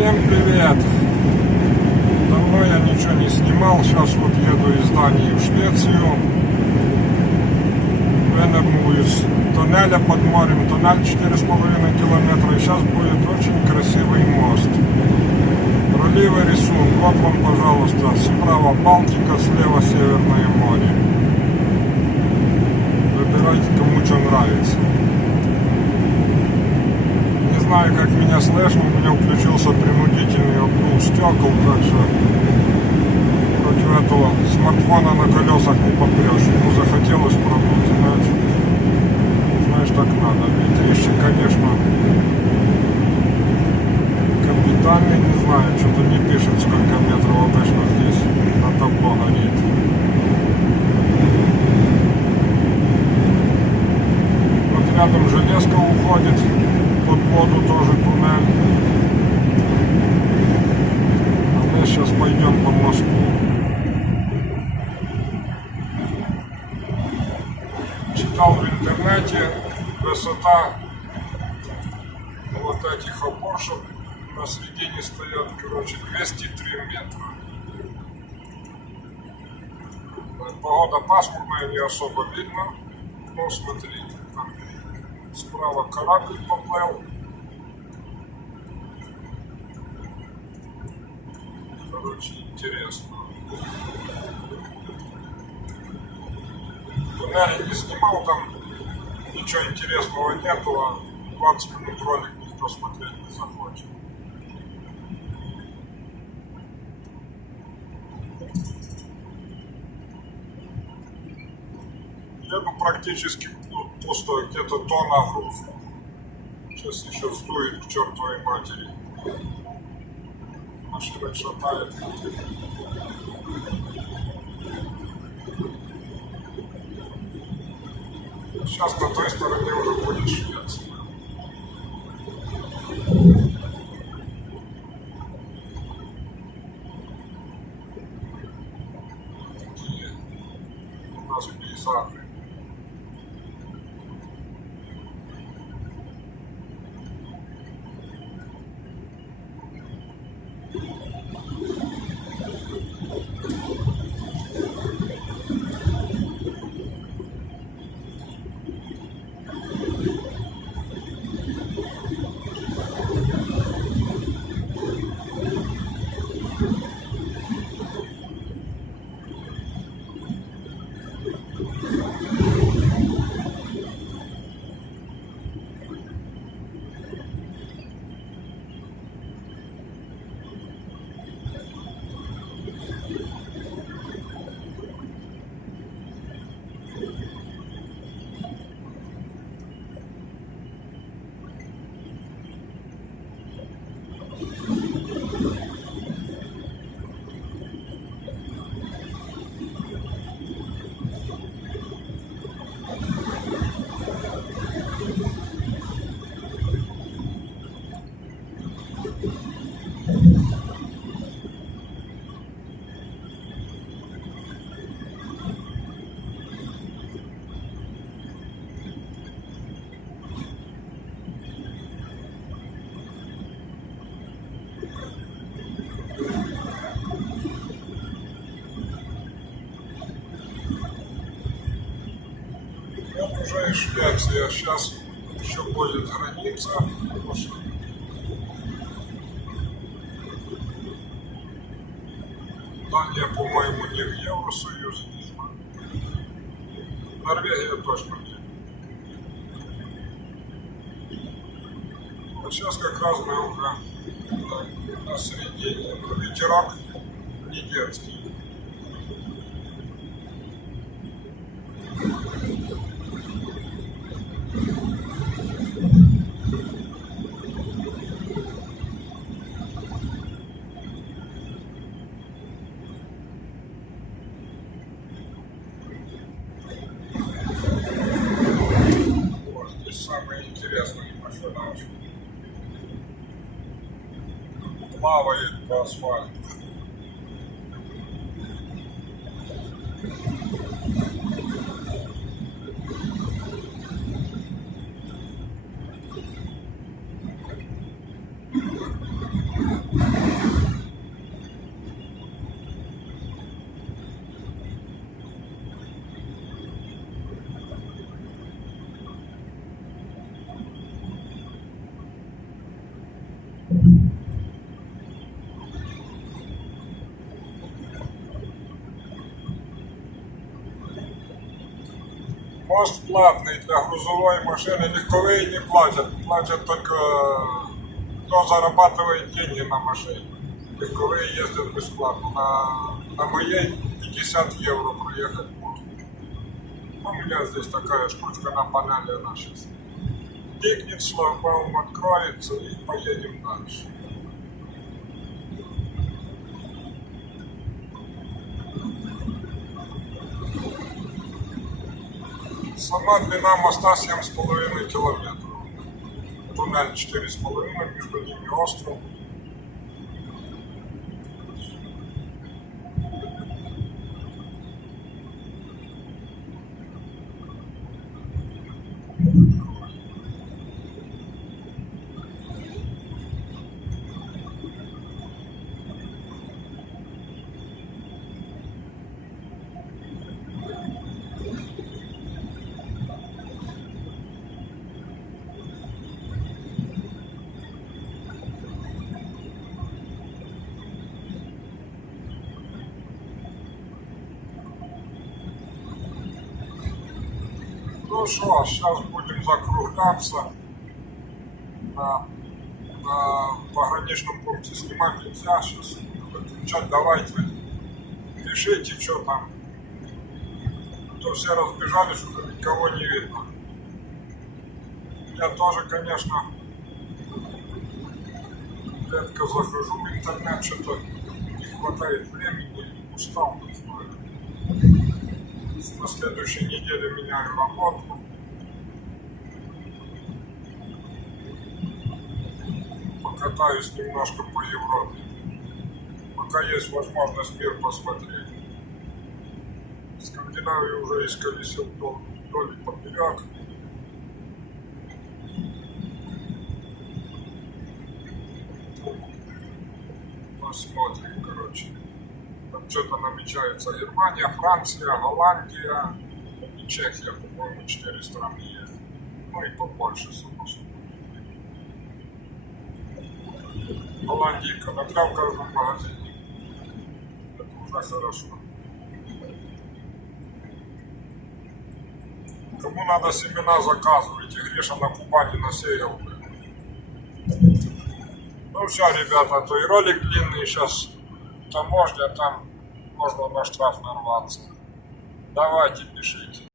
Всем привет! Давно я ничего не снимал, сейчас вот еду из Дании в Швецию. Вынырнул из тоннеля под морем, тоннель 4,5 километра, и сейчас будет очень красивый мост. Проливы рисунок, вот вам, пожалуйста, справа Балтика, слева Северное море. Выбирайте, кому что нравится. Не знаю, как меня слышно, у меня включился принудительный обдув стекол, так что против этого смартфона на колесах не попрешь. Ему захотелось продуть, иначе, знаешь, так надо. Ветрище, конечно, капитальный, не знаю, что-то не пишет, сколько метров обычно здесь на табло горит. Вот рядом железка уходит. Под воду тоже туннель. А мы сейчас пойдем по мосту. Читал в интернете, высота вот этих опор, что на середине стоят, короче, 203 метра. Погода пасмурная, не особо видно. Но смотрите, там справа корабль поплыл. Короче, интересно. Туннель не снимал, там ничего интересного нету, а 20 минут ролик никто смотреть не захочет. Еду практически пустой, где-то тонна груза. Сейчас еще сдует к чертовой матери. Машина шатает. Сейчас на той стороне уже будет Швеция. Такие у нас пейзажи. Вот уже и Швеция, сейчас еще будет граница. Дания, по-моему, не в Евросоюзе, не знаю. Норвегия точно нет. Вот сейчас как раз мы уже на середине. Ветерок не детский. Самое интересное, машина плавает по асфальту. Мост платный для грузовой машины, легковые не платят. Платят только кто зарабатывает деньги на машине. Легковые ездят бесплатно. На моей 50 евро проехать можно. У меня здесь такая штучка на панели, она сейчас пикнет, шлагбаум откроется и поедем дальше. Сама длина моста 7,5 километров. Туннель 4,5, между ними остров. Ну что, сейчас будем закругляться. На пограничном пункте снимать нельзя. Сейчас выключать. Давайте пишите, что там. То все разбежались, уже никого не видно. Я тоже, конечно, редко захожу в интернет, что-то не хватает времени, устал, не знаю. На следующей неделе меняю работу. Покатаюсь немножко по Европе. Пока есть возможность мир посмотреть. Скандинавию уже исколесил вдоль и поперек. Посмотрим, короче. Там что-то намечается. Германия, Франция, Голландия и Чехия, по-моему, 4 страны есть. Ну и побольше, само собой. В Голландии конопля в каждом магазине. Это уже хорошо. Кому надо семена, заказывайте. Гриша на Кубани насеял. Ну все, ребята, то и ролик длинный сейчас. Таможня, там можно на штраф нарваться. Давайте, пишите.